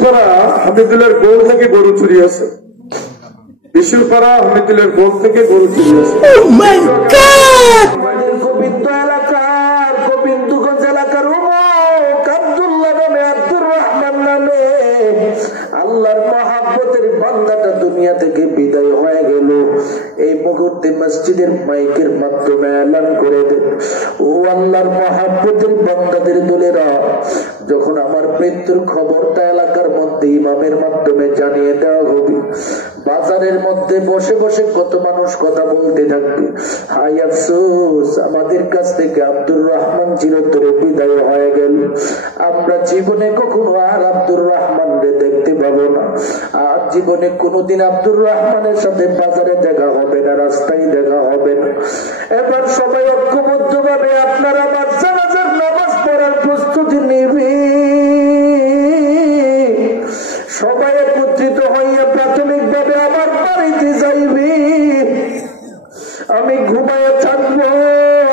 বিশুরপাড়া হামিদুলের গোল থেকে গরু চুরি আছে। বিশুরপাড়া হামিদুলের গোল থেকে গরু চুরি আছে। গোবিন্দ এলাকার গোবিন্দগঞ্জ এলাকার আব্দুল্লাহ নামে আব্দুর রহমান নামে আল্লাহর মহাব্বতের বান্দাটা দুনিয়া থেকে বিদায় হয়ে গেল। এই মুহূর্তে মসজিদের মাইকের মাধ্যমে এলান করে দেন, ও আল্লাহর মহাব্বতের বান্দাদের দলেরা, যখন আমার মৃত্যুর খবরটা এলাকার মধ্যে ইমামের মাধ্যমে জানিয়ে দেওয়া হবে, বাজারের মধ্যে বসে বসে কত মানুষ কথা বলতে থাকবে, হাই আফসোস আমাদের কাছ থেকে আব্দুর রহমান চিরতরে বিদায় হয়ে গেল। আমরা জীবনে কখনো আর আব্দুর রহমানকে দেখতে পাবো না। আর জীবনে কোনোদিন আব্দুর রহমানের সাথে বাজারে দেখা হবে না, রাস্তায় দেখা হবে না। এবার সবাই ঐক্যবদ্ধ ভাবে আপনার আমার জানাজার নামাজ পড়ার প্রস্তুতি নিবি। সবাই একত্রিত হইয়া প্রাথমিক ভাবে আমার বাড়িতে যাইবি। আমি ঘুমায় থাকবো,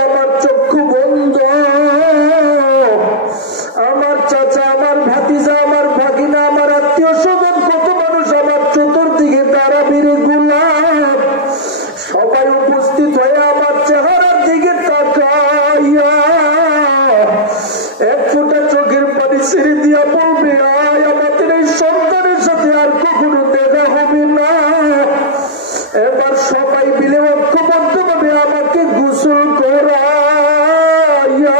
আমার চক্ষু বন্ধ। আমার চাচা, আমার ভাতিজা, আমার ভাগিনা, আমার আত্মীয় স্বজন, কত মানুষ আমার চতুর্দিকে তারাবির গোলাপ, সবাই উপস্থিত হয়ে আমার চেহারার দিকে তাকাইয়া এক ফোঁটা চোখের পানি ছেড়ে দিয়া বলবে, আয় আমাদের এই সন্তানের সাথে আর কখনো দেখা হবে না। এবার সবাই মিলে ঐক্যবদ্ধ ভাবে আমাকে গোসল করাইয়া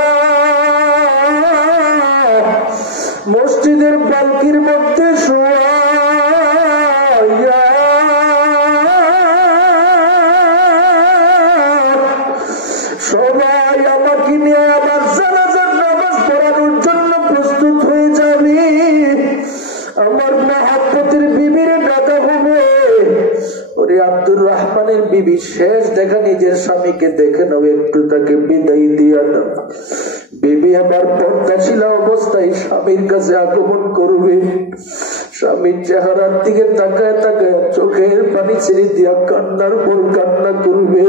মসজিদের পালকির মধ্যে শোয়াইয়া সবাই আমাকে নিয়ে আবার জানাজার নামাজ পড়ানোর জন্য প্রস্তুত হয়ে যাবে। আমার মহাব্বতের বিবির দাদা হবে, ওরে আব্দুর রহমানের বিবি শেষ দেখা নিজের স্বামীকে দেখে নাও, একটু তাকে বিদায় দিয়া দাও। বিবি আবার পর্দাশীলা অবস্থায় স্বামীর কাছে আগমন করবে, স্বামীর চেহারার দিকে তাকায় তাকায় চোখের পানি ছেড়ে দিয়া কান্নার পর কান্না করবে,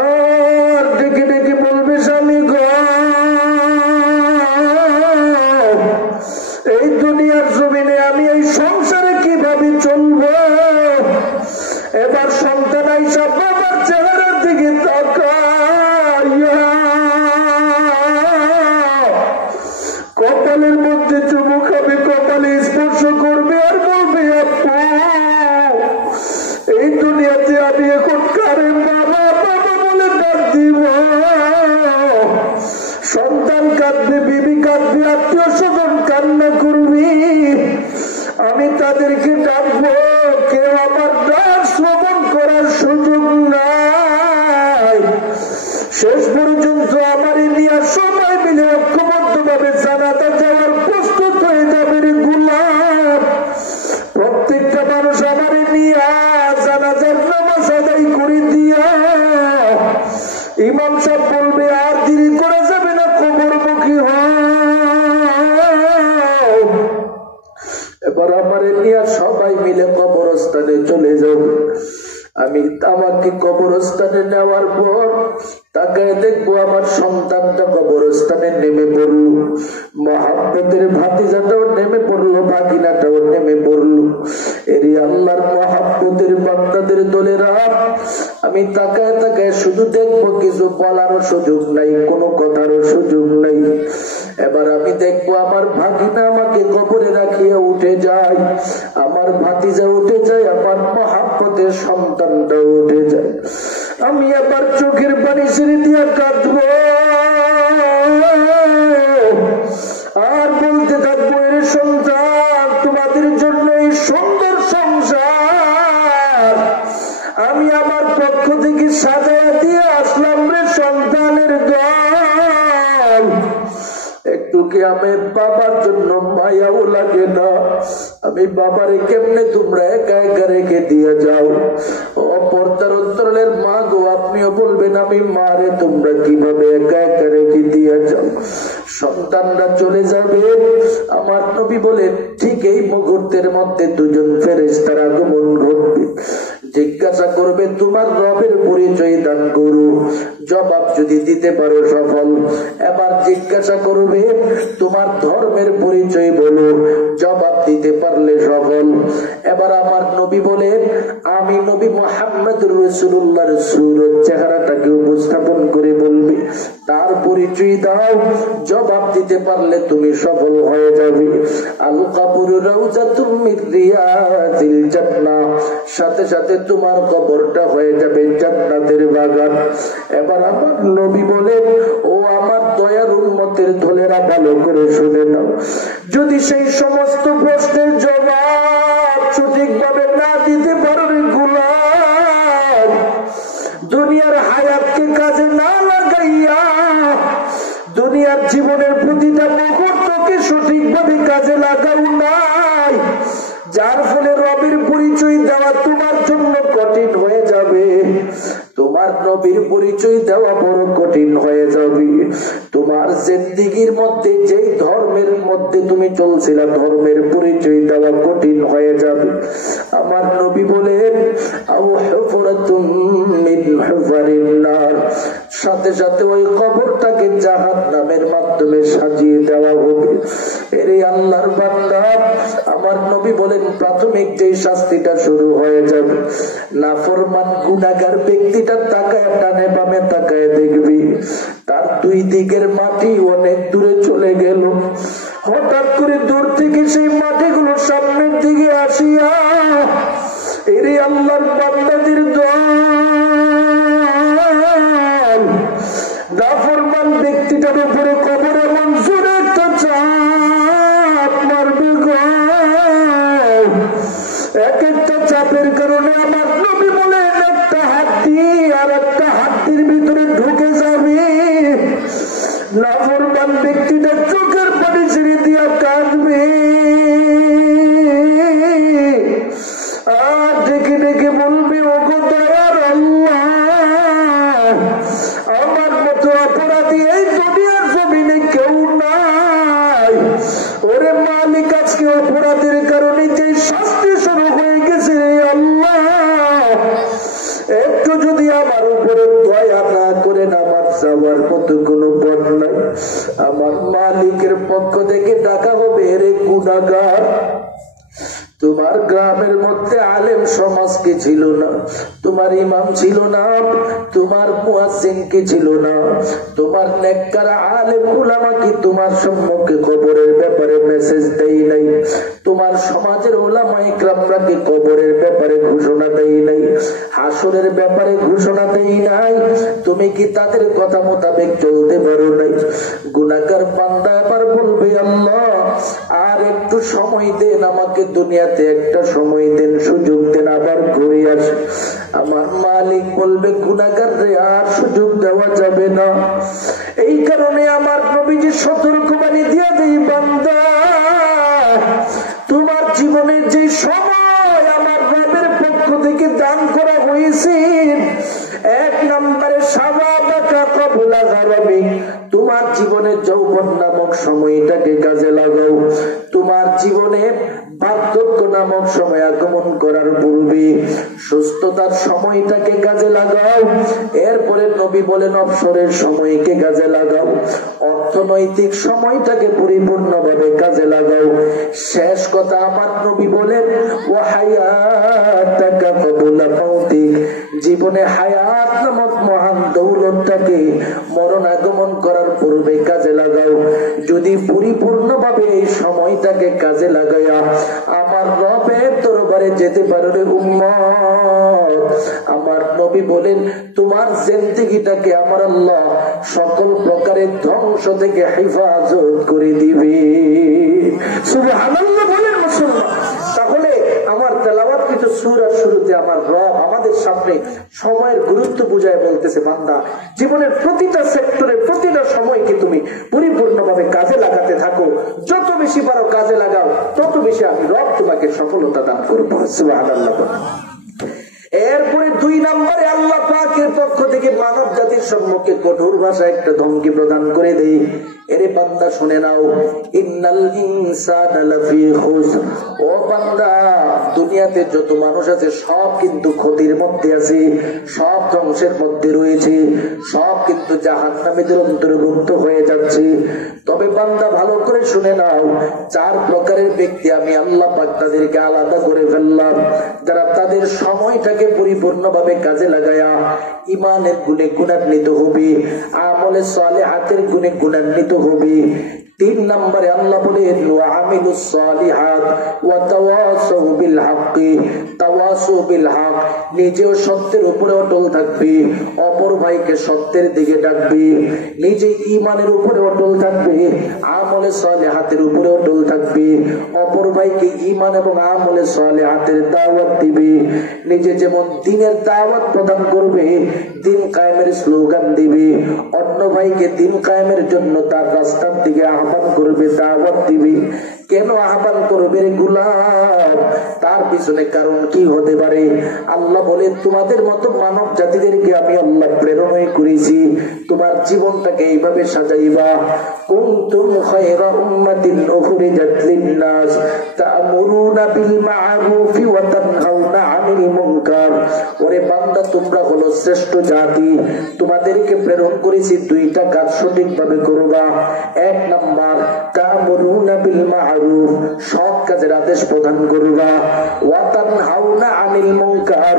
আর ডেকে ডেকে বলবে, স্বামী গো, এই দুনিয়ার জমিনে আমি এই সংসারে কিভাবে চলবো? এবার সন্তান আইসা বাবার চেহারার দিকে তাকাইয়া কপালের মধ্যে চুমু খাবে, কপালে স্পর্শ করবে আর বলবে, আপু এই দুনিয়াতে আমি এখন কারে বাবা বাবা বলে ডাক দিব? সন্তান কাঁদবে, বিবি কাঁদবে, আত্মীয় স্বজন কান্না করবি, আমি তাদেরকে ডাকবো, কেউ আমার ডাক শ্রবণ করার সুযোগ নাই। শেষ পর্যন্ত আমার নিয়ে সবাই মিলে ঐক্যবদ্ধ ভাবে জানাতে যাওয়ার প্রস্তুত হয়ে যাবে রে গোলাম। প্রত্যেকটা মানুষ আমার নিয়ে জানাজার নামাজ আদায় করে দিয়া ইমাম সাহেব বলবে, আর দেরি করা যাবে না, কবরমুখী হও। এবার আমার নিয়ে সবাই মিলে কবরস্থানে চলে যাবে। আমি আমাকে কবরস্থানে নেওয়ার পর তাকায় দেখবো আমার সন্তানটা কবরস্থানে নেমে পড়লো, মহাব্বতের ভাতিজাটাও নেমে পড়লো, ভাগিনাটাও নেমে পড়লো। এরই আল্লাহর মহাব্বতের বান্দাদের দলেরা, আমি তাকায় তাকায় শুধু দেখবো, কিছু বলারও সুযোগ নাই, কোনো কথারও সুযোগ নাই। এবার আমি দেখবো আমার ভাগিনা আমাকে কবরে রাখিয়া উঠে যায়, আমার ভাতিজা উঠে যায়, আমার মহাব্বতের সন্তানটা উঠে যায়। আমি আবার চোখের পানি ছেড়ে দিয়া কাঁদবো আর বলতে থাকবো, এর সন্তান তোমাদের জন্য এই সুন্দর সংসার আমি আমার পক্ষ থেকে সাজায় দিয়ে আসলাম রে সন্তানের দল। একটু কি আমি বাবার জন্য মায়াও লাগে না? আমি বাবারে কেমনে তোমরা একা একা রেখে দিয়ে যাও? অপরতার অন্তরের মা গো, আপনিও বলবেন আমি মারে তোমরা কিভাবে একা একা রেখে দিয়ে যাও? সন্তানরা চলে যাবে, আমার নবী বলেন ঠিক এই মুহূর্তের মধ্যে দুজন ফেরেশতার আগমন ঘটবে। জিজ্ঞাসা করবে তোমার রবের পরিচয় দান করো, জবাব যদি দিতে পারো সফল। এবার জিজ্ঞাসা করবে তোমার ধর্মের পরিচয় বলো, জবাব দিতে পারলে সফল। এবার আমার নবী বলেন আমি নবী মুহাম্মদুর রাসূলুল্লাহর সূরত চেহারাটাকে উপস্থাপন করে বলবে তার পরিচয় দাও, জবাব দিতে পারলে তুমি সফল হয়ে যাবে। আল কবরু রাউযাতুম মির রিয়াজিল জান্নাহ, সাথে সাথে তোমার কবরটা হয়ে যাবে জান্নাতের বাগান। এবার আমার নবী বলেন ও আমার দয়ার উম্মতের দলেরা ভালো করে শুনে নাও, যদি সেই সমস্ত প্রশ্নের জবাব সঠিকভাবে না দিতে পারো রে গোলাম, দুনিয়ার হায়াতকে কাজে না লাগাইয়া দুনিয়ার জীবনের প্রতিটা মুহূর্তকে সঠিকভাবে কাজে লাগাও নাই, যার ফলে রবের পরিচয় দেওয়া তোমার জন্য কঠিন হয়ে যাবে। তোমার নবীর পরিচয় দেওয়া বড় কঠিন হয়ে যাবে। তোমার জিন্দেগীর মধ্যে যেই ধর্মের মধ্যে তুমি চলছিলা ধর্মের পরিচয় দেওয়া কঠিন হয়ে যাবে। আমার নবী বলেন আও হুফরাতুম মিন হুফারিন নার, সাথে সাথে ওই কবরটাকে জাহান্নামের মাধ্যমে সাজিয়ে দেওয়া হবে। এরে আল্লাহর বান্দা, আমার নবী বলেন প্রাথমিক যে শাস্তিটা শুরু হয়ে যাবে, নাফরমান গুনাহগার ব্যক্তিটা তাকায় ডানে বামে তাকায় দেখবি তার দুই দিকের মাটি অনেক দূরে চলে গেল। হঠাৎ করে দূর থেকে সেই মাটিগুলো সামনের দিকে আসিয়া এরে আল্লাহর বান্দাদের দল নাফরমান ব্যক্তিটার উপরে কবর এমন জোরে একটা চাপ মারবে গো, এক একটা চাপের কারণে আমার নবী বলেন একটা হাড্ডি আর একটা হাড্ডির ভিতরে ঢুকে যাবে। নাফরমান ব্যক্তিটা চোখের পানি ছেড়ে দিয়া কাঁদবে আর ডেকে ডেকে বলবে ওগো দয়ার আল্লাহ, আমার মতো অপরাধী এই দুনিয়ার জমিনে কেউ নাই। ওরে মালিক, আজকে অপরাধের কারণে যে শাস্তি শুরু হয়ে গেছে আল্লাহ, একটু যদি আমার উপরে দয়া না করেন আমার যাওয়ার মতো কোনো পথ নাই। আমার মালিকের পক্ষ থেকে ডাকা হবে রে গুনাহগার, তোমার গ্রামের মধ্যে আলেম সমাজ কি ছিল না, তোমার ইমাম ছিল না, তোমার মুয়াজ্জিন কি ছিল না, তোমার নেককার আলেম উলামা কি তোমার সম্মুখে কবরের ব্যাপারে মেসেজ দেই নাই, তোমার সমাজের উলামা ইকরামরা কি কবরের ব্যাপারে ঘোষণা দেই নাই, হাসরের ব্যাপারে ঘোষণা দেই নাই, তুমি কি তাদের কথা মোতাবেক চলতে পারো নাই? গুনাহগার বান্দা এবার বলবে আল্লাহ আর একটু সময় দেন আমাকে, দুনিয়াতে একটা সময় দেন, সুযোগ দেন, আবার ঘুরে আসে। আমার মালিক বলবে গুনাহগার রে আর সুযোগ দেওয়া যাবে না। এই কারণে আমার নবীজি সতর্কবাণী দিয়ে দেই বান্দা, তোমার জীবনের যে সময় আমার রবের পক্ষ থেকে দান করা হয়েছে, এক নম্বরে শাবাবাকা ক্বাবলা গারাবিক, তোমার জীবনের যৌবন নামক সময়টাকে কাজে লাগাও। তোমার জীবনে বার্ধক্য নামক সময় আগমন করার পূর্বে সুস্থতার সময়টাকে কাজে লাগাও। এরপরে নবী বলেন অবসরের সময়কে কাজে লাগাও, অর্থনৈতিক সময়টাকে পরিপূর্ণভাবে কাজে লাগাও। শেষ কথা আমার নবী বলেন ওয়া হায়াতাকা ক্বাবলা মাউতিক, জীবনে হায়াত নামক মহান দৌলতটাকে মরণ আগমন করার পূর্বে কাজে লাগাও। যদি পরিপূর্ণভাবে এই সময়টাকে কাজে লাগাইয়া আমার রবের দরবারে যেতে পারো রে উম্মত, আমার নবী বলেন তোমার জিন্দেগিটাকে আমার আল্লাহ সকল প্রকারের ধ্বংস থেকে হেফাজত করে দিবে। সুবহানাল্লাহ বলেন মুসলমান। তাহলে আমার তেলাওয়াতকৃত সূরার শুরুতে আমার রব আমাদের সামনে সময়ের গুরুত্ব বুঝায় বলতেছে, বান্দা জীবনের প্রতিটা সেক্টরে প্রতিটা সময়কে তুমি পরিপূর্ণভাবে কাজে লাগাতে থাকো, যত বেশি পারো কাজে লাগাও, তত বেশি আমি রব তোমাকে সফলতা দান করবো। সুবহানাল্লাহ। এরপরে 2 নম্বরে আল্লাহ পাকের পক্ষ থেকে মানব জাতির সম্মুখে কঠোর ভাষায় একটা ধমকি প্রদান করে দেয়, এরে বান্দা শুনে নাও, ইন্নাল ইনসানা লাফি খুসর, ও বান্দা দুনিয়াতে যত মানুষ আছে সব কিন্তু ক্ষতির মধ্যে আছে, সব ধ্বংসের মধ্যে রয়েছে, সব কিন্তু জাহান্নামীদের অন্তর্ভুক্ত হয়ে যাচ্ছে। তবে বান্দা ভালো করে শুনে নাও, 4 প্রকারের ব্যক্তি আমি আল্লাহ পাক তাদেরকে আলাদা করে ফেললাম, যারা তাদের সময়টাকে পরিপূর্ণভাবে কাজে লাগায়া ইমানের গুণে গুণান্বিত হবে, আমলে সালেহাতের গুণে গুণান্বিত হবে। 3 নম্বরে আল্লাহ বলেন ওয়া আমিলুস সালিহাত ওয়া তাওয়াসাউ বিল হাক্কি, তাওয়াসাউ বিল হক, নিজেও সত্যের উপরে অটল থাকবে, অপর ভাইকে সত্যের দিকে ডাকবে, নিজে ঈমানের উপরে অটল থাকবে, আমলে সালেহাতের উপরে অটল থাকবে, অপর ভাইকে ঈমান এবং আমলে সালেহাতের দাওয়াত দিবে। নিজে যেমন দ্বীনের দাওয়াত প্রদান করবে, দ্বীন কায়েমের স্লোগান দিবে, অন্য ভাইকে দ্বীন কায়েমের জন্য তার রাস্তার দিকে আহ্বান করবে, দাওয়াত দিবে। কেন আহ্বান করবে রে গোলাম? তার পিছনে কারণ কি হতে পারে? আল্লাহ বলে তোমাদের মতো মানব জাতিদেরকে আমি আল্লাহ প্রেরণাই করেছি, তোমার জীবনটাকে এইভাবে সাজাইবা। কুনতুম খায়রা উম্মাতিন উখরিজাত লিন-নাস তা'মুরুনা বিল মা'রুফি ওয়া তানহাউনা আনিল মুনকার। ওরে বান্দা, তোমরা হলো শ্রেষ্ঠ জাতি, তোমাদেরকে প্রেরণ করেছি 2টা কাজ সঠিকভাবে করবা। 1 নাম্বার তা'মুরুনা বিল মা'রুফ, সৎ কাজের আদেশ প্রদান করবা, ওয়া তানহাউনা আনিল মুনকার,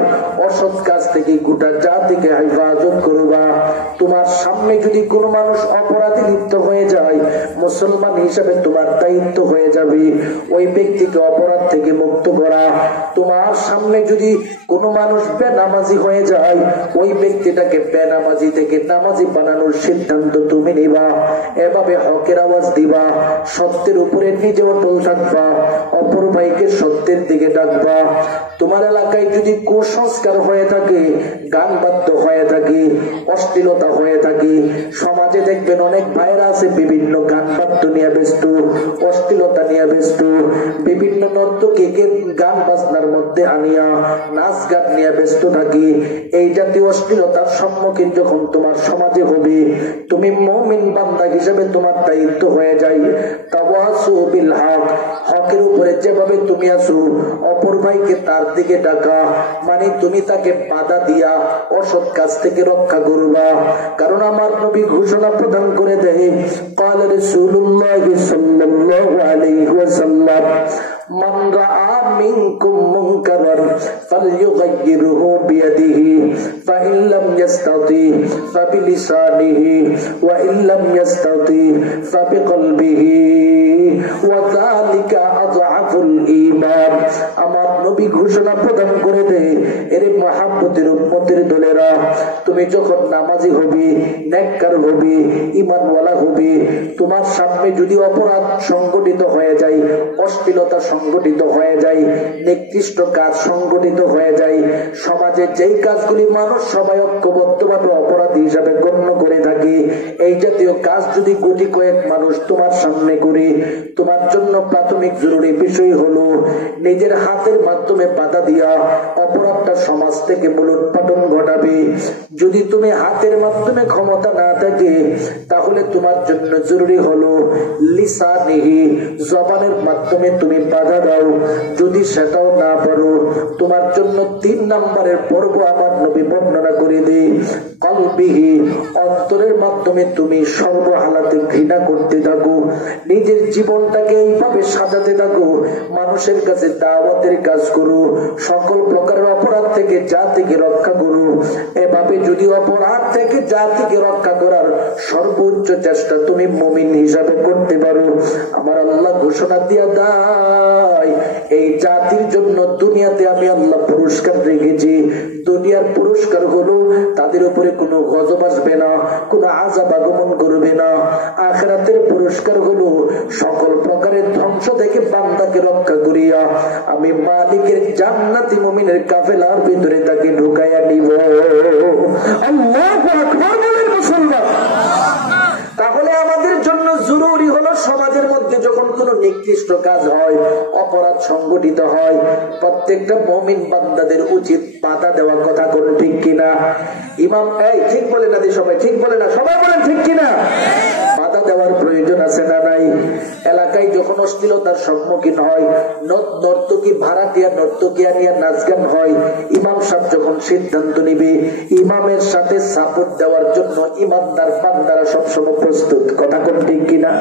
অসৎ কাজ থেকে গোটা জাতিকে হেফাজত করবা। তোমার সামনে যদি কোনো মানুষ অপরাধে লিপ্ত হয়ে যায়, মুসলমান হিসেবে তোমার দায়িত্ব হয়ে যাবে ওই ব্যক্তিকে অপরাধ থেকে মুক্ত করা। তোমার সামনে যদি কোনো মানুষ বেনামাজি হয়ে যায়, ওই ব্যক্তিটাকে বেনামাজি থেকে নামাজি বানানোর সিদ্ধান্ত তুমি নিবা। এভাবে হকের আওয়াজ দিবা, সত্যের উপরে নিজে অটল থাকবা, অপর ভাইকে সত্যের দিকে ডাকবা। তোমার এলাকায় যদি কুসংস্কার হয়ে থাকে, গান বাদ্য হয়ে থাকে, অশ্লীলতা হয়ে থাকে, সমাজে দেখবেন অনেক ভাইরা আছে বিভিন্ন গান বাদ্য নিয়ে ব্যস্ত, অশ্লীলতা নিয়ে ব্যস্ত, বিভিন্ন নর্তকীকে গান বাজনার মধ্যে আনিয়া নাচ গান নিয়ে ব্যস্ত থাকি। এই জাতীয় অশ্লীলতার সম্মুখীন যখন তোমার সমাজে হবে, তুমি মুমিন বান্দা হিসেবে তোমার দায়িত্ব হয়ে যায় তাওয়াসু বিল হক, হকের উপরে যেভাবে তুমি আছো অপর ভাইকে তার দিকে ডাকা, মানে তুমি তাকে বাধা দিয়া অসৎ কাজ থেকে রক্ষা করবা। কারণ আমার নবী ঘোষণা প্রদান করে দেয়, قال رسول الله صلى الله عليه وسلم من رأى منكم منكرا فليغيره بيده فإن لم يستطع فبلسانه وإن لم يستطع فبقلبه وذلك أضعف الإيمان। আমার নবী ঘোষণা প্রদান করে দেয়, এর মহাব্বতের উম্মতের দলেরা, তুমি যখন নামাজি হবি, নেককার হবি, ঈমানওয়ালা হবি, তোমার সামনে যদি অপরাধ সংগঠিত হয়ে যায়, অশ্লীলতা সংগঠিত হয়ে যায়, নিকৃষ্ট কাজ সংগঠিত হয়ে যায়, সমাজে যেই কাজগুলি মানুষ সবাই ঐক্যবদ্ধভাবে অপরাধ হিসাবে গণ্য করে থাকে, এই জাতীয় কাজ যদি গুটি কয়েক মানুষ তোমার সামনে করে, তোমার জন্য প্রাথমিক জরুরি বিষয় হলো নিজের হাতের মাধ্যমে বাধা দিয়া অপরাধটা সমাজ থেকে মূলোৎপাটন ঘটাবে। যদি তুমি হাতের মাধ্যমে ক্ষমতা না থাকে, তাহলে তোমার জন্য জরুরি হলো লিসানিহি, জবানের মাধ্যমে তুমি বাধা দাও। যদি সেটাও না পারো, তোমার জন্য 3 নম্বরের পর্ব আমার নবী বর্ণনা করে দেয়, কলবিহি, অন্তরের মাধ্যমে তুমি সর্বহালাতে ঘৃণা করতে থাকো, নিজের জীবনটাকে এইভাবে সাজাতে থাকো, মানুষের কাছে দাওয়াতের কাজ করো, সকল প্রকারের অপরাধ থেকে জাতিকে রক্ষা করো। এভাবে যদি অপরাধ থেকে জাতিকে রক্ষা করার সর্বোচ্চ চেষ্টা তুমি মুমিন হিসাবে করতে পারো, আমার আল্লাহ ঘোষণা দিয়া দেয়, এই জাতির জন্য দুনিয়াতে আমি আল্লাহ পুরস্কার রেখেছি। দুনিয়ার পুরস্কার হলো তাদের উপরে কোনো গজব আসবে না, কোনো আযাব আগমন করবে না। আখিরাতের পুরস্কার হলো সকল প্রকারের ধ্বংস থেকে বান্দাকে রক্ষা করিয়া আমি মালিকের জান্নাতি মুমিনের কাফেলার ভিতরে তাকে ঢুকাইয়া নিব। আল্লাহু আকবার বলেন মুসলমান। তাহলে আমাদের জন্য জরুরি হলো সমাজের মধ্যে যখন কোনো নিকৃষ্ট কাজ হয়, অপরাধ সংগঠিত হয়, প্রত্যেকটা মুমিন বান্দাদের উচিত বাধা দেওয়ার কথা কোন ঠিক কিনা? ইমাম এই ঠিক বলে না, সবাই ঠিক বলে না, সবাই বলেন ঠিক কিনা? বাধা দেওয়ার প্রয়োজন আছে না নাই? এলাকায় যখন অশ্লীলতার সম্মুখীন হয়, নর্তকী ভাড়াটিয়া নর্তকিয়া নিয়ে নাচ গান হয়, ইমাম সাহেব যখন সিদ্ধান্ত নিবে ইমামের সাথে সাপোর্ট দেওয়ার জন্য ইমানদার বান্দারা সবসময় প্রস্তুত। কথা কোন ঠিক কিনা?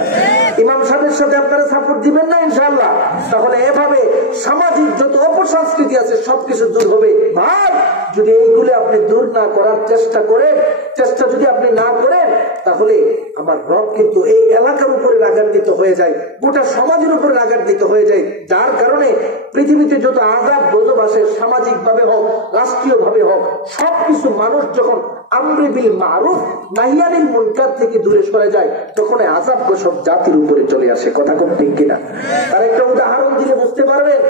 ইমাম সাহেবের সাথে আপনারা সাপোর্ট দিবেন না ইনশাআল্লাহ? তাহলে এভাবে সামাজিক যত অপসংস্কৃতি আছে সবকিছু দূর হবে। ভাই, যদি এইগুলো আপনি দূর না করার চেষ্টা করেন, চেষ্টা যদি আপনি না করেন, তাহলে আমার রব কিন্তু এই এলাকার উপরে রাগান্বিত হয়ে যায়, গোটা সমাজের উপরে রাগান্বিত হয়ে যায়। যার কারণে পৃথিবীতে যত আযাব গজব আসে, সামাজিক ভাবে হোক, রাষ্ট্রীয় ভাবে হোক, সবকিছু মানুষ যখন আমরে বিল মারুফ নাহি আনিল মুনকার থেকে দূরে সরে যায়, তখন আযাব সব জাতির উপরে চলে আসে। কথা কোন ঠিক কিনা? তার একটা উদাহরণ দিলে বুঝতে পারবেন।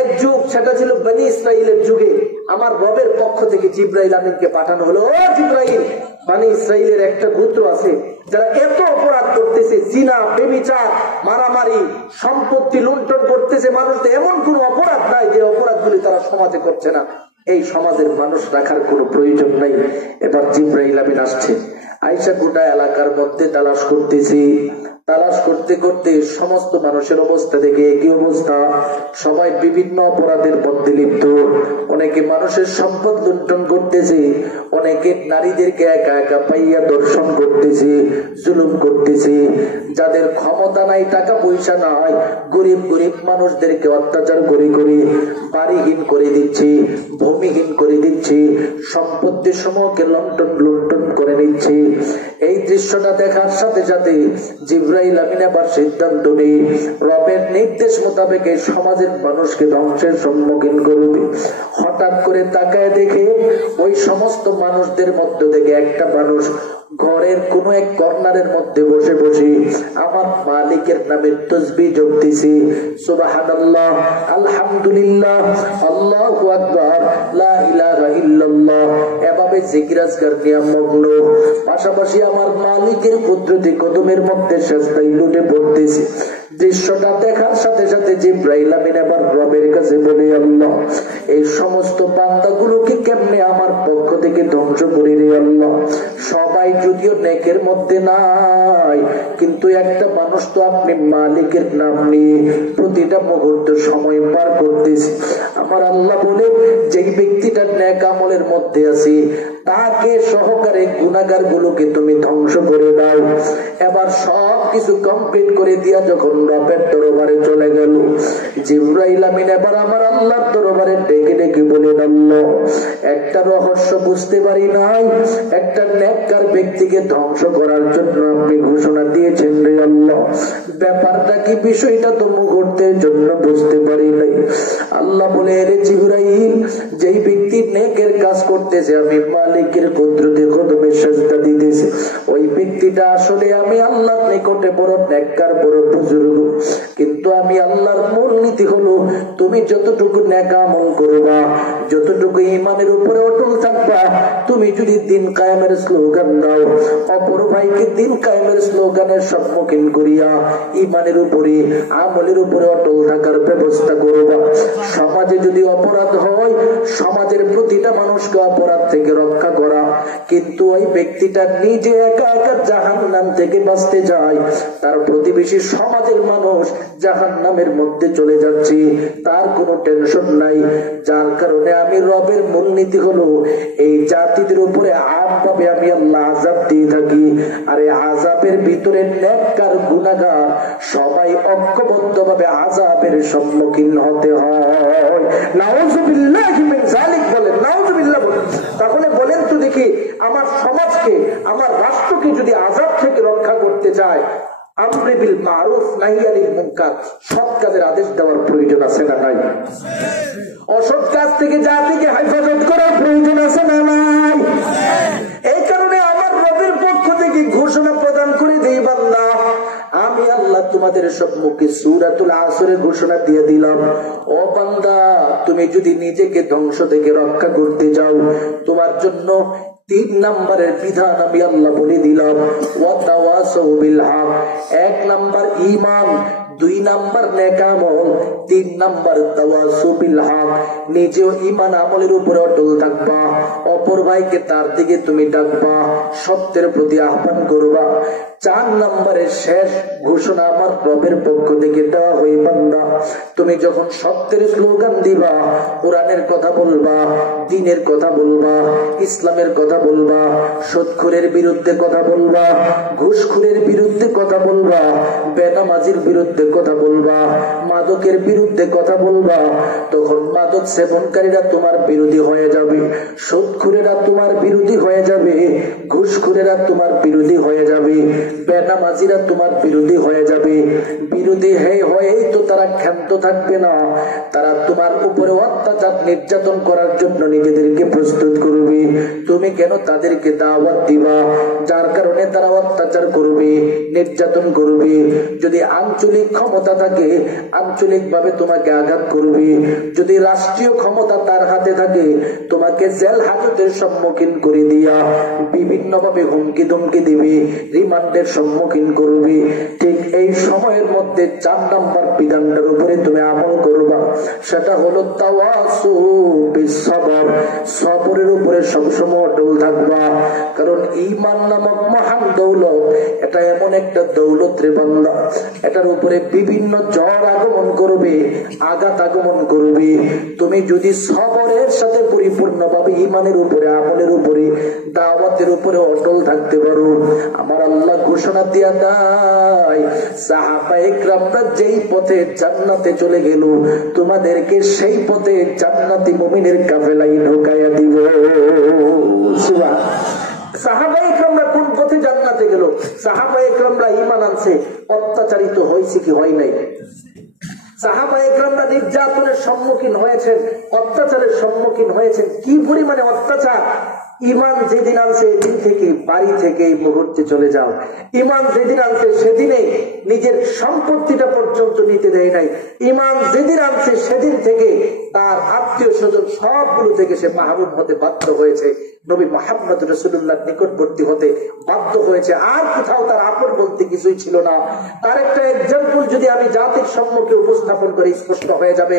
এক যুগ, সেটা ছিল বনি ইসরাইলের যুগে। আমার রবের পক্ষ থেকে জিবরাইল আমিনকে পাঠানো হলো, ও জিবরাইল, বনি ইসরাইলের একটা গোত্র আছে যারা এত অপরাধ করতেছে, জিনা, ব্যভিচার, মারামারি, সম্পত্তি লুণ্ঠন করতেছে, মানুষদের এমন কোন অপরাধ নাই যে অপরাধগুলি তারা সমাজে করছে না। এই সমাজের মানুষ রাখার কোনো প্রয়োজন নাই। এবার জিবরাইল আমিন আসছে, আয়েশা গোটা এলাকার মধ্যে তালাশ করতেছি। তালাশ করতে করতে সমস্ত মানুষের অবস্থা দেখে একই অবস্থা, সবাই বিভিন্ন অপরাধের মধ্যে লিপ্ত। অনেকে মানুষের সম্পদ লুণ্ঠন করতেছে, অনেকে নারীদেরকে একা একা পাইয়া দর্শন করতেছে, জুলুম করতেছে। যাদের ক্ষমতা নাই, টাকা পয়সা নাই, গরিব গরিব মানুষদেরকে অত্যাচার করে করে বাড়িহীন করে দিচ্ছে, ভূমিহীন করে দিচ্ছে, সম্পত্তির সমূহকে লুণ্ঠন করে নিচ্ছে। এই দৃশ্যটা দেখার সাথে সাথে জিবরাইল আমিন আবার সিদ্ধান্ত নেই, রবের নির্দেশ মোতাবেক এই সমাজের মানুষকে ধ্বংসের সম্মুখীন করবে। হঠাৎ করে তাকায় দেখে ওই সমস্ত মানুষদের মধ্য থেকে একটা মানুষ ঘরের কোন এক কর্নারের মধ্যে বসে বসে আমার মালিকের নামে তাসবিহ জপতেছে, সুবহানাল্লাহ, আলহামদুলিল্লাহ, আল্লাহু আকবার, লা ইলাহা ইল্লাল্লাহ, এভাবে জিকির আজকার নিয়ে মগ্ন। পাশাপাশি আমার মালিকের কুদরতি কদমের মধ্যে সেজদায় লুটে পড়তেছে। দৃশ্যটা দেখার সাথে সাথে জিবরাইল আমিন আবার রবের কাছে বলে, আল্লাহ, এই সমস্ত বান্দাগুলোকে কেমনে আমার পক্ষ থেকে ধ্বংস করে রে আল্লাহ। সবাই যদিও নেকের মধ্যে নাই, কিন্তু একটা মানুষ তো আপনি মালিকের নাম নিয়ে প্রতিটা মুহূর্ত সময় পার করতেছে। আমার আল্লাহ বলে, যেই ব্যক্তিটা নেক আমলের মধ্যে আছে তাকে সহকারে গুনাহগার গুলোকে তুমি ধ্বংস করে দাও। এবার সব কিছু কমপ্লিট করে দিয়া যখন রবের দরবারে চলে গেল, জিবরাইল আমিন এবার আমার আল্লাহর দরবারে ডেকে ডেকে বলেন, আল্লাহ, একটা রহস্য বুঝতে পারি নাই, একটা নেককার ব্যক্তিকে ধ্বংস করার জন্য আপনি ঘোষণা দিয়েছেন রে আল্লাহ। ব্যাপারটা কি, বিষয়টা তো মুহূর্তের জন্য বুঝতে পারি নাই। আল্লাহ বলে, রে জিবরাইল, যেই ব্যক্তি নেকের কাজ করতেছে, আমি মালিকের কুদরতি কদমে সেজদা দিতেছি, ওই ব্যক্তিটা আসলে আমি আল্লাহর নিকটে বড় নেককার, বড় বুজুর্গ। কিন্তু আমি আল্লাহর মূল নীতি হলো, তুমি যতটুকু নেক আমল করবা, যতটুকু ঈমানের উপরে অটল থাকবা, তুমি যদি দিন কায়েমের স্লোগান দাও, অপর ভাইকে দিন কায়েমের স্লোগানের সম্মুখীন করিয়া ঈমানের উপরে, আমলের উপরে অটল থাকার ব্যবস্থা করবা। সমাজে যদি অপরাধ হয়, সমাজের প্রতিটা মানুষকে অপরাধ থেকে রক্ষা করা, কিন্তু ওই ব্যক্তিটা নিজে একা একা জাহান্নাম থেকে বাঁচতে যায়, তার প্রতিবেশী সমাজের মানুষ জাহান্নামের মধ্যে চলে যাচ্ছে, তার কোনো টেনশন নাই। যার কারণে আমি রবের মূলনীতি হলো, এই জাতিদের উপরে আমভাবে আমি আল্লাহ আযাব দিয়ে থাকি, আর এই আযাবের ভিতরে নেককার গুনাহগার সবাই ঐক্যবদ্ধ ভাবে আযাবের সম্মুখীন হতে হয়। নাউযুবিল্লাহি মিন যালিক বলেন, নাউযুবিল্লাহ বলেন। তাহলে বলেন তো দেখি, আমার সমাজকে, আমার রাষ্ট্রকে যদি আযাব থেকে রক্ষা করতে চায়, আমরে বিল মারুফ নাহি আনিল মুনকার, সৎ কাজের আদেশ দেওয়ার প্রয়োজন আছে না নাই? অসৎ কাজ থেকে জাতিকে হেফাজত করার প্রয়োজন আছে না নাই? এই কারণে আমার রবের পক্ষ থেকে ঘোষণা প্রদান করে দেই, বান্দা, আমি আল্লাহ তোমাদের সম্মুখে সূরাতুল আসরে ঘোষণা দিয়ে দিলাম, ও বান্দা, তুমি যদি নিজেকে ধ্বংস থেকে রক্ষা করতে চাও, তোমার জন্য 3 নম্বরের বিধান আমি আল্লাহ বলে দিলাম, ওয়াতাওয়াসাউ বিল হক। 1 নম্বর ঈমান, 2 নাম্বার নেক আমল, 3 নাম্বার তাওয়াসু বিল হক, নিজেও ঈমান আমলের উপরে অটল থাকবা, অপর ভাইকে তার দিকে তুমি ডাকবা, সত্যের প্রতি আহ্বান করবা। 4 নম্বরের শেষ ঘোষণা আমার রবের পক্ষ থেকে দেওয়া হয়ে বান্দা, তুমি যখন সত্যের স্লোগান দিবা, কোরআনের কথা বলবা, দ্বীনের কথা বলবা, ইসলামের কথা বলবা, সুদখোরের বিরুদ্ধে কথা বলবা, ঘুষখোরের বিরুদ্ধে কথা বলবা, বেনামাজির বিরুদ্ধে কথা বলবা, মাদকের বিরুদ্ধে কথা বলবা, তখন মাদক সেবনকারীরা তোমার বিরোধী হয়ে যাবে, সুদখোরেরা তোমার বিরোধী হয়ে যাবে, ঘুষখোরেরা তোমার বিরোধী হয়ে যাবে, বেনামাজিরা তোমার বিরোধী হয়ে যাবে। বিরোধী হয়েই তো তারা ক্ষান্ত থাকবে না, তারা তোমার উপরে অত্যাচার নির্যাতন করার জন্য নিজেদেরকে প্রস্তুত করবে। তুমি কেন তাদেরকে দাওয়াত দিবা? যার কারণে তারা অত্যাচার করবে, নির্যাতন করবে। যদি আঞ্চলিক ক্ষমতা থাকে, আঞ্চলিক ভাবে তোমাকে আঘাত করবে। যদি রাষ্ট্রীয় ক্ষমতা তার হাতে থাকে, তোমাকে জেল হাজতের সম্মুখীন করে দিয়া বিভিন্ন ভাবে হুমকি ধমকি দিবে, রিমান্ডের সম্মুখীন করবে। ঠিক এই সময়ের মধ্যে 4 নম্বর বিধানটার উপরে তুমি আমল করবা, সেটা হলো তাওয়াসু বিস সবর, সবরের উপরে সবসময় অটল থাকবা। কারণ ঈমান নামক মহান দৌলত, এটা এমন একটা দৌলত রে বান্দা, এটার উপরে বিভিন্ন ঝড় আগমন করবে, আঘাত আগমন করবে। তুমি যদি সবরের সাথে পরিপূর্ণভাবে ঈমানের উপরে, আমলের উপরে, দাওয়াতের উপরে অটল থাকতে পারো, আমার আল্লাহ ঘোষণা দিয়া দেয়, সাহাবায়ে কেরামরা যেই পথে জান্নাতে চলে গেল, তোমাদেরকে সেই পথে জান্নাতি মুমিনের কাফেলায় ঢোকাইয়া দিব। সুবহান। সাহাবায়ে কেরামরা কোন পথে জান্নাতে গেল? সাহাবায়ে কেরামরা ঈমান আনছে, অত্যাচারিত হয়েছে কি হয় নাই? সাহাবায়ে কেরামরা নির্যাতনের সম্মুখীন হয়েছেন, অত্যাচারের সম্মুখীন হয়েছেন। কি পরিমাণে অত্যাচার! ঈমান যেদিন আনছে এদিন থেকে বাড়ি থেকে এই মুহূর্তে চলে যাও। ঈমান যেদিন আনছে সেদিনে নিজের সম্পত্তিটা পর্যন্ত নিতে দেয় নাই। ঈমান যেদিন আনছে সেদিন থেকে তার আত্মীয় স্বজন সবগুলো থেকে সে মাহরুম হতে বাধ্য হয়েছে, নবী মুহাম্মদ রাসূলুল্লাহর নিকটবর্তী হতে বাধ্য হয়েছে। আর কোথাও তার আপন বলতে কিছুই ছিল না। তার একটা এক্সাম্পল যদি আমি জাতির সম্মুখে উপস্থাপন করে স্পষ্ট হয়ে যাবে।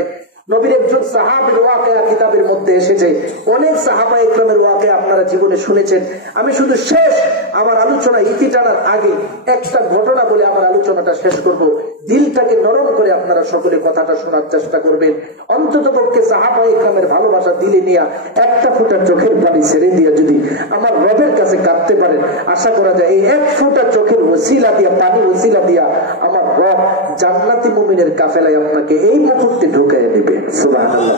নবীর একজন সাহাবীর ওয়াকিয়া কিতাবের মধ্যে এসেছে। অনেক সাহাবা ইকরামের ওয়াকিয়া আপনারা জীবনে শুনেছেন। আমি শুধু শেষ আমার আলোচনা ইতি টানার আগে একটা ঘটনা বলে আমার আলোচনাটা শেষ করব। দিলটাকে নরম করে আপনারা সকলে কথাটা শোনার চেষ্টা করবেন। অন্ততপক্ষে সাহাবা ইকরামের ভালোবাসা দিলে নিয়ে একটা ফোঁটা চোখের পানি ছেড়ে দিয়ে যদি আমার রবের কাছে কাঁদতে পারেন, আশা করা যায় এই এক ফোঁটা চোখের ওসিলা দিয়া, পানির ওসিলা দিয়া আমার রব জান্নাতি মুমিনের কাফেলায় আপনাকে এই মুহূর্তে ঢুকাইয়া দিবে। সুবহানাল্লাহ।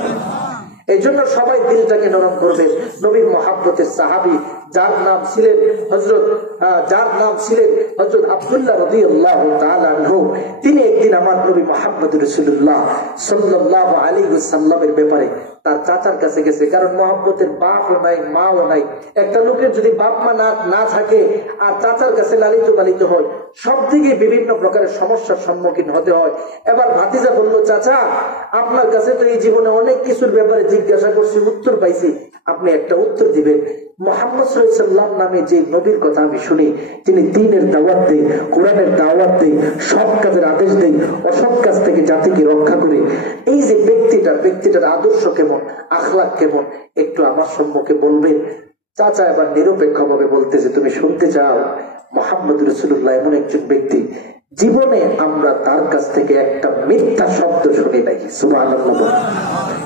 এই জন্য সবাই দিলটাকে নরম করবে। নবীর মহাব্বতের সাহাবী যার নাম ছিলেন হযরত আব্দুল্লাহ রাদিয়াল্লাহু তাআলা আনহু, তিনি একদিন আমার নবী মুহাম্মদ রাসূলুল্লাহ সাল্লাল্লাহু আলাইহি ওয়াসাল্লামের ব্যাপারে তার চাচার কাছে গেছে। কারণ মহব্বতের বাপও নাই, মাও নাই। একটা লোকের যদি বাপ মা না থাকে আর চাচার কাছে লালিত পালিত হয়, সব দিকে বিভিন্ন প্রকারের সমস্যার সম্মুখীন হতে হয়। এবার ভাতিজা বলল, চাচা আপনার কাছে তো এই জীবনে অনেক কিছুর ব্যাপারে জিজ্ঞাসা করছি, উত্তর পাইছি, আপনি একটা উত্তর দিবেন। মুহাম্মদ সাল্লাল্লাহু আলাইহি ওয়াসাল্লাম নামে যে নবীর কথা আমি শুনি, তিনি দ্বীনের দাওয়াত দেন, কোরআনের দাওয়াত দেন, সৎ কাজের আদেশ দেন, অসৎ কাজ থেকে জাতিকে রক্ষা করে। এই যে ব্যক্তিটার আদর্শ কেমন, আখলাক কেমন, একটু আমার সম্মুখে বলবেন। চাচা এবার নিরপেক্ষ ভাবে বলতেছে, তুমি শুনতে চাও? মুহাম্মদ রাসূলুল্লাহ এমন একজন ব্যক্তি, জীবনে আমরা তার কাছ থেকে একটা মিথ্যা শব্দ শুনি নাই। সুবহানাল্লাহ।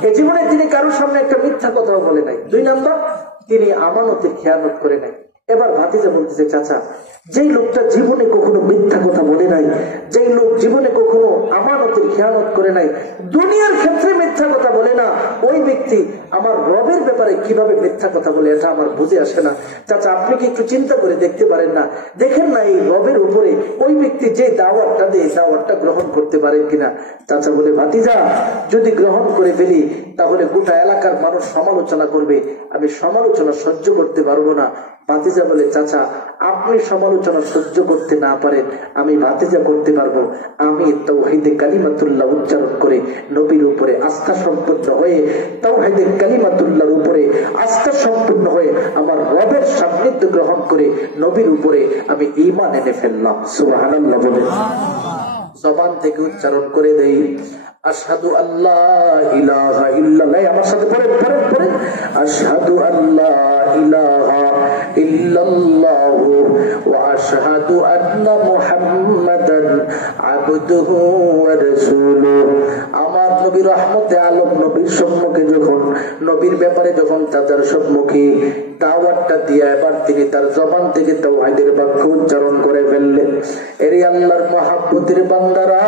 এই জীবনে তিনি কারোর সামনে একটা মিথ্যা কথাও বলে নাই। 2 নাম্বার, তিনি আমানতের খেয়ানত করে নাই। এবার ভাতিজা বলতেছে, চাচা যেই লোকটা জীবনে কখনো মিথ্যা কথা বলে নাই, যেই লোক জীবনে কখনো আমানতের খেয়ানত করে নাই, দুনিয়ার ক্ষেত্রে মিথ্যা কথা বলে না, ওই ব্যক্তি আমার রবের ব্যাপারে কিভাবে মিথ্যা কথা বলে এটা আমার বুঝে আসে না। চাচা আপনি কি একটু চিন্তা করে দেখতে পারেন না? দেখেন না এই রবের উপরে ওই ব্যক্তি যে দাওয়াতটা দেয়, দাওয়াতটা গ্রহণ করতে পারেন কিনা। চাচা বলে, ভাতিজা যদি গ্রহণ করে ফেলি তাহলে গোটা এলাকার মানুষ সমালোচনা করবে, আমি সমালোচনা সহ্য করতে পারবো না। ভাতিজা বলে, চাচা আপনি সমালোচনা সহ্য করতে না পারেন, আমি ভাতিজা করতে পারবো। আমি তাওহীদে কালিমাতুল্লাহ উচ্চারণ করে নবীর উপরে আস্থা সম্পূর্ণ হয়ে, তাওহীদে কালিমাতুল্লাহর উপরে আস্থা সম্পূর্ণ হয়ে আমার রবের সান্নিধ্য গ্রহণ করে নবীর উপরে আমি ঈমান এনে ফেললাম। সুবহানাল্লাহ বলেন। জবান থেকে উচ্চারণ করে দেই, আশহাদু আল্লাহ ইলাহা ইল্লাল্লাহ। আমার সাথে পড়ে আশহাদু আল্লাহ ইলাহা ইল্লাল্লাহ ওয়া আশহাদু আন্না মুহাম্মাদান আবদুহু ওয়া রাসূলুহু। আমার নবী রহমতে আলম নবীর সম্মুখে যখন, নবীর ব্যাপারে যখন তাদের সম্মুখে দাওয়াতটা দিয়ে এবার তিনি তার জবান থেকে তাওহীদের বাক্য উচ্চারণ করে ফেললেন। এর আল্লাহর মহব্বতের বান্দারা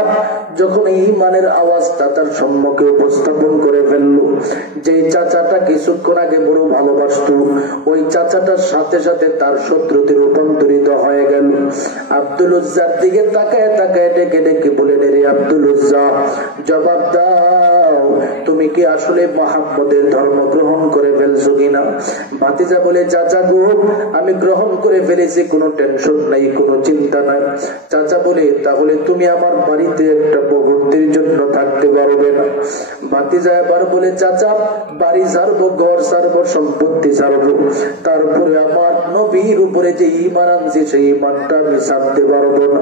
যখন ঈমানের আওয়াজটা তার সম্মুখে উপস্থাপন করে ফেলল, যে চাচাটা কিছুক্ষণ আগে বড় ভালোবাসত, ওই চাচাটার সাথে সাথে তার শত্রুতে রূপান্তরিত হয়ে গেল। আব্দুল উজ্জার দিকে তাকায় তাকায় ডেকে ডেকে বলেন, রে আব্দুল উজ্জা, জবাব দাও, তুমি কি আসলে মুহাম্মদের ধর্ম গ্রহণ করে ফেলছো কিনা? ভাতিজা বলে, চাচা গো, আমি গ্রহণ করে ফেলেছি, কোনো টেনশন নাই, কোনো চিন্তা নাই। চাচা বলে, তাহলে তুমি আমার বাড়িতে একটা মুহূর্তের জন্য থাকতে পারবে না? ভাতিজা এবার বলে, চাচা, বাড়ি ছাড়বো, ঘর ছাড়বো, সম্পত্তি ছাড়বো, তারপরে আমার নবীর উপরে যে ঈমান আনছি সেই ঈমানটা আমি ছাড়তে পারবো না।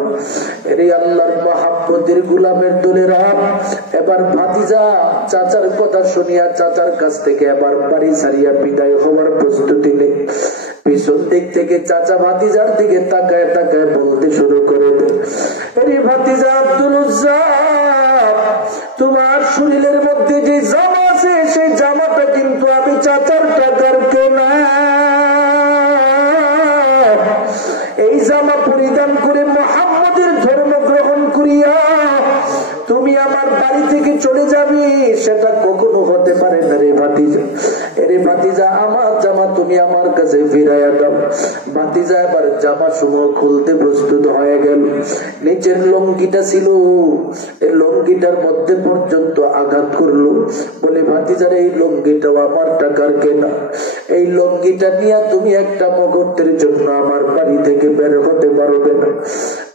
এই আল্লাহর মহব্বতের গোলামের দলেরা এবার ভাতিজা চাচার কথা শুনিয়া চাচার কাছ থেকে এবার বাড়ি ছাড়িয়া বিদায় হওয়ার প্রস্তুতি নেই। পিছন দিক থেকে চাচা ভাতিজার দিকে তাকায় তাকায় বলতে শুরু করে দেয়, আরে ভাতিজা আব্দুল উজ্জা, তোমার শরীরের মধ্যে যে জামা আছে সেই জামাটা কিন্তু আমি চাচার টাকার কেনা। এই জামা পরিধান করে মুহাম্মদের ধর্ম গ্রহণ করিয়া তুমি আমার বাড়ি থেকে চলে যাবি, সেটা কখনো হতে পারে না রে ভাতিজা। এরে ভাতিজা, আমার জামা তুমি আমার কাছে ফিরাইয়া দাও। ভাতিজা এবার জামা সমূহ খুলতে প্রস্তুত হয়ে গেল। নিচের লঙ্গিটা ছিল, এই লঙ্গিটার মধ্যে পর্যন্ত আঘাত করলো, বলে, ভাতিজার এই লঙ্গিটাও আমার টাকার কেনা, এই লঙ্গিটা নিয়ে তুমি একটা মুহূর্তের জন্য আমার বাড়ি থেকে বের হতে পারবে না।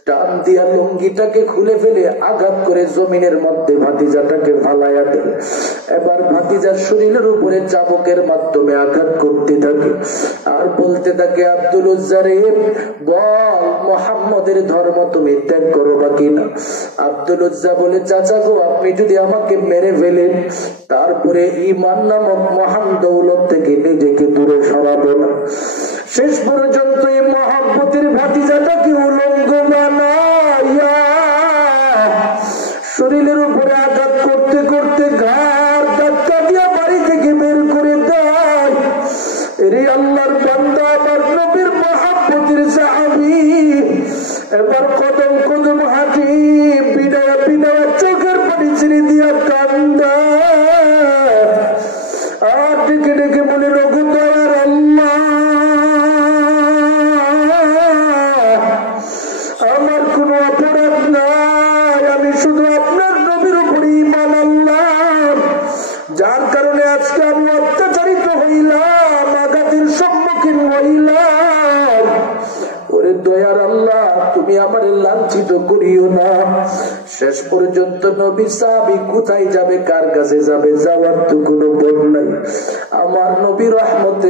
টান দিয়া লুঙ্গিটাকে খুলে ফেলে আঘাত করে জমিনের মধ্যে ভাতিজাটাকে ফালাইয়া দেয়। এবার ভাতিজার শরীরের উপরে চাবুকের মাধ্যমে আঘাত করতে থাকে আর বলতে থাকে, আব্দুল উজ্জা রে, বল মুহাম্মদের ধর্ম তুমি ত্যাগ করো বা কিনা? আব্দুল উজ্জা বলে, চাচা গো, আপনি যদি আমাকে মেরে ফেলেন, তারপরে ঈমান নামক মহান দৌলত থেকে নিজেকে দূরে সরাবো না। শেষ পর্যন্ত এই মহব্বতের ভাতিজাটাকে উলঙ্গ বানাইয়া শরীরের উপরে আঘাত করতে করতে ঘাড় ধাক্কা দিয়া বাড়ি থেকে বের করে দেয়। রে আল্লাহর বান্দা, আমার নবীর মহব্বতের সাহাবী এবার কদম কদম হাঁটি বিদায় বিদায় চোখের পানি ছেড়ে দিয়া কান্দা আর ডেকে ডেকে বলে, রঘু দয়ার আল্লাহ, আমার কোন অপরাধ নাই, আমি শুধু আপনার নবীর উপর ঈমান আনলাম, যার কারণে আজকে আমি অত্যাচারিত হইলাম, আঘাতের সম্মুখীন হইলাম। ওরে দয়ার আল্লাহ, তুমি আমার লাঞ্ছিত করিও না। শেষ পর্যন্ত নবী সাহাবী কোথায় যাবে, কার কাছে যাবে, যাওয়ার তো কোনো পথ নাই। আমার নবী রহমতে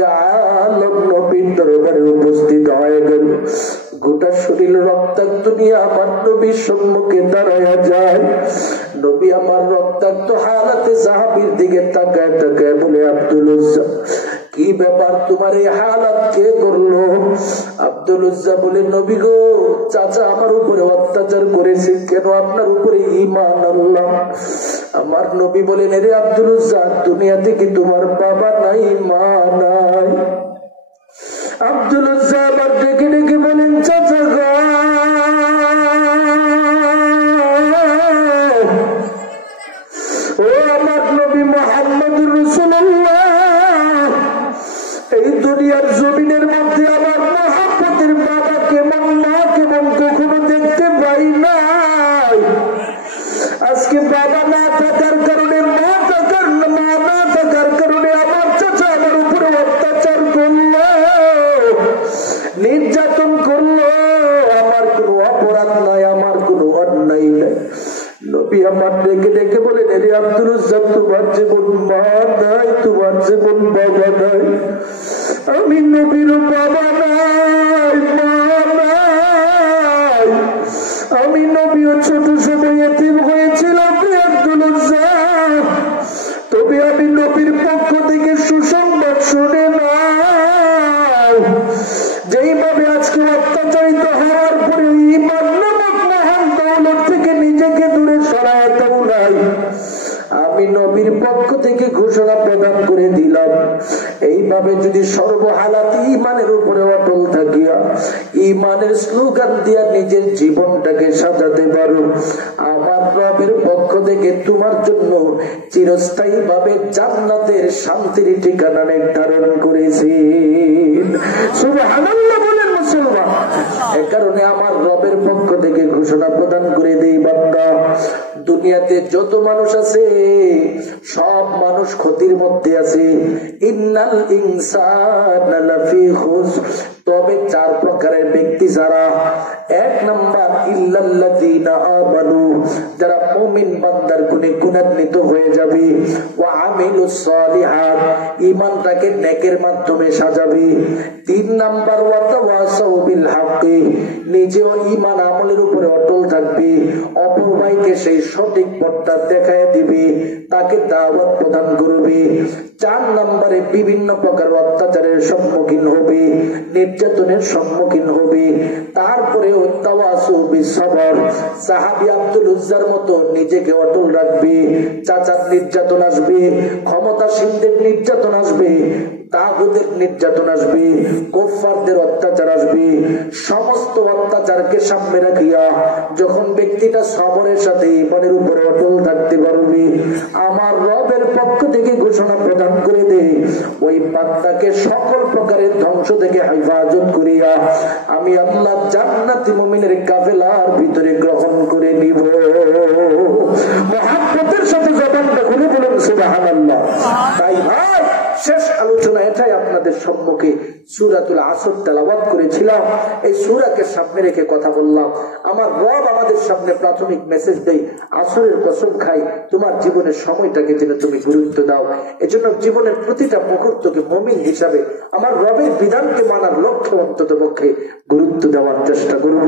আলম নবীর দরবারে উপস্থিত হয়ে গেল। গোটা শরীর রক্তাক্ত নিয়ে আমার নবীর সম্মুখে দাঁড়ায়া যায়। নবী আমার রক্তাক্ত হালাতে সাহাবীর দিকে তাকায় তাকায় বলে, আব্দুল উজ্জা, কি ব্যাপার, তোমার এই হালাত কে করলো? আব্দুল উজ্জা বলে, নবী গো, চাচা আমার উপরে অত্যাচার করেছে, কেন আপনার উপরে ঈমান আনলাম। আমার নবী বলেন, রে আব্দুল উজ্জা, দুনিয়াতে কি তোমার বাবা নাই, মা নাই? আব্দুল উজ্জা আবার ডেকে ডেকে বলেন, চাচা গো, ও আমার নবী মুহাম্মদুর রাসূলুল্লাহ, এই দুনিয়ার জমিনের মধ্যে আমার মুহাম্মদের বাবা কেমন, মা কেমন কখনো দেখতে পাই নাই। আজকে বাবা না থাকার কারণে, মা না থাকার কারণে আমার চাচা আমার উপরে অত্যাচার করলো, নির্যাতন করলো, আমার কোনো অপরাধ নাই, আমার কোনো অন্যায় নাই। নবী আমার ডেকে ডেকে বলেন, রে আব্দুল উজ্জা, তোমার জীবন মা নাই, তোমার জীবন বাবা নাই, আমি নবীর বাবা নাই, মা নাই, আমি নবীও ছোট সময় এতিম হয়েছিলাম আব্দুল উজ্জা, তবে আমি নবীর পক্ষ থেকে সুসংবাদ শুনে নাও, যেইভাবে আজকে অত্যাচারিত হওয়ার পরে ঈমান নামক মহান দৌলত থেকে নিজেকে দূরে সরাতেও নাই, আমি নবীর পক্ষ থেকে ঘোষণা প্রদান করে দিলাম, এইভাবে যদি সর্বহালাতে ঈমানের উপরে অটল থাকিয়া ঈমানের স্লোগান দিয়া নিজের জীবনটাকে সাজাতে পারো, আমার রবের পক্ষ থেকে তোমার জন্য চিরস্থায়ী ভাবে জান্নাতের শান্তির ঠিকানা নির্ধারণ করেছেন। সুবহানাল্লাহ বলেন মুসলমান। এ কারণে আমার রবের পক্ষ থেকে ঘোষণা প্রদান করে দেই, বান্দা দুনিয়াতে যত মানুষ আছে সব মানুষ ক্ষতির মধ্যে আছে। ইন্নাল ইনসানা লাফি খুসর, তবে চার প্রকারের ব্যক্তি যারা, এক নাম্বার ইল্লাল্লাযীনা আমানু, যারা মুমিন বান্দার গুণে গুণান্বিত হয়ে যাবে, ওয়া আমিলুস সালিহাত, ঈমানটাকে নেকের মাধ্যমে সাজাবে। তিন নাম্বার ওয়া তাওয়াসাউ বিল হাক্কি, নিজেও ঈমান আমলের উপরে অটল থাকবে, অপর ভাইকে সেই সঠিক পথটা দেখায় দিবে, তাকে দাওয়াত প্রদান করবে। চার নম্বরে বিভিন্ন প্রকার অত্যাচারের সম্মুখীন হবে, নির্যাতনের সম্মুখীন হবে। তারপরে তাওয়াসু বিসবর, সাহাবী আব্দুল উজ্জার মতো নিজেকে অটল রাখবে। চাচার নির্যাতন আসবে, ক্ষমতাসীনদের নির্যাতন আসবে, তাগুতের নির্যাতন আসবে, কুফফারদের অত্যাচার আসবে। সমস্ত অত্যাচারকে সামনে রাখিয়া যখন ব্যক্তিটা সবরের সাথে ঈমানের উপরে অটল থাকতে পারবে, আমার রবের পক্ষ থেকে ঘোষণা প্রদান করে দে, ওই বান্দাকে সকল প্রকারের ধ্বংস থেকে হেফাজত করিয়া আমি আল্লাহ জান্নাতি মুমিনের কাফেলার ভিতরে গ্রহণ করে নিব। মুহাব্বতের সাথে জবানটা খুলে বলুন সুবহানাল্লাহ। তাই ভাই, শেষ আলোচনা এটাই আপনাদের সম্মুখে সূরাতুল আসর তেলাওয়াত করেছিলাম। এই সূরাকে সামনে রেখে কথা বললাম। আমার রব আমাদের সামনে প্রাথমিক মেসেজ দেই, আসরের কসম খাই তোমার জীবনের সময়টাকে যেন তুমি গুরুত্ব দাও। এজন্য জীবনের প্রতিটা মুহূর্তকে মুমিন হিসাবে আমার রবের বিধানকে মানার লক্ষ্যে অন্তত পক্ষে গুরুত্ব দেওয়ার চেষ্টা করব।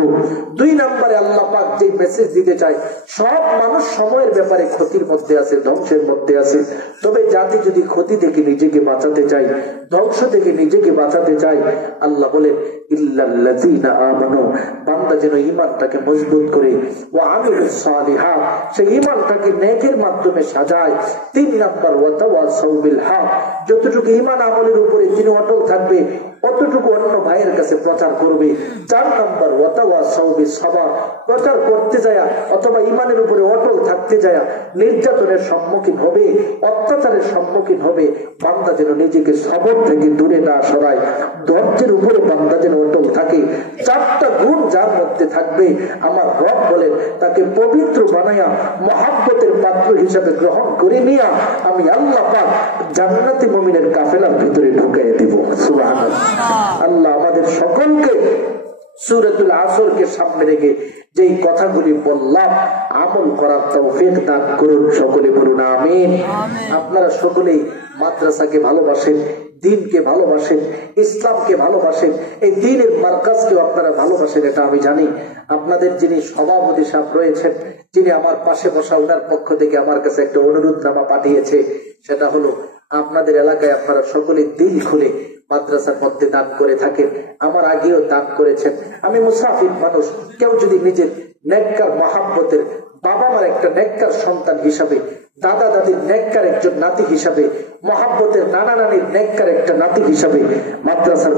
দুই নম্বরে আল্লাহ পাক যে মেসেজ দিতে চায়, সব মানুষ সময়ের ব্যাপারে ক্ষতির মধ্যে আছে, ধ্বংসের মধ্যে আছে। তবে জাতি যদি ক্ষতি থেকে নিজেকে বাঁচাতে চাই, ধ্বংস থেকে নিজেকে বাঁচাতে চাই, আল্লাহ বলেন ইল্লাল্লাযীনা আমানু, বান্দা যেন ঈমানটাকে মজবুত করে, ওয়া আমিলুস সালিহাত, সেই ঈমানটাকে নেকের মাধ্যমে সাজায়। তিন নাম্বার ওয়া তাওয়াসাউ বিল হক, যতটুকু ঈমান আমলের উপরে যিনি অটল থাকবে অতটুকু অন্য ভাইয়ের কাছে প্রচার করবে। চার নাম্বার ওয়া তাওয়াসাউ বিস সাবর, প্রচার করতে যায় অথবা ঈমানের উপরে অটল থাকতে যায় নির্যাতনের সম্মুখীন হবে, অত্যাচারের সম্মুখীন হবে, বান্দা যেন নিজেকে সবর থেকে দূরে না সরায়, ধৈর্যের উপরে বান্দা যেন অটল থাকে। চারটা গুণ যার মধ্যে থাকবে, আমার রব বলেন তাকে পবিত্র বানায়া মহাব্বতের পাত্র হিসাবে গ্রহণ করে নিয়া আমি আল্লাহ পাক জান্নাতি মুমিনের কাফেলার ভিতরে ঢুকিয়ে দিব। সুবহানাল্লাহ। আল্লাহ আমাদের সকলকে সূরাতুল আসরকে সামনে রেখে যেই কথাগুলি বললাম আমল করার তৌফিক দান করুন। সকলে বলুন আমিন। আপনারা সকলেই মাদ্রাসাকে ভালোবাসেন, দ্বীনকে ভালোবাসেন, ইসলামকে ভালোবাসেন, এই দ্বীনের মার্কাজকেও আপনারা ভালোবাসেন, এটা আমি জানি। আপনাদের যিনি সভাপতি সাহেব রয়েছেন, যিনি আমার পাশে বসা, ওনার পক্ষ থেকে আমার কাছে একটা অনুরোধনামা পাঠিয়েছে, সেটা হলো আপনাদের এলাকায় আপনারা সকলে দিল খুলে মাদ্রাসার মধ্যে দান করে থাকেন। আমার আগেও দান করেছেন। আমি মুসাফির মানুষ, কেউ যদি নিজের নেককার মহাব্বতের বাবা মার একটা নেককার সন্তান হিসাবে, দাদা দাদির নেককার একজন নাতি হিসাবে, মহাব্বতের নানা নানির নেককার একটা নাতি হিসাবে মাদ্রাসার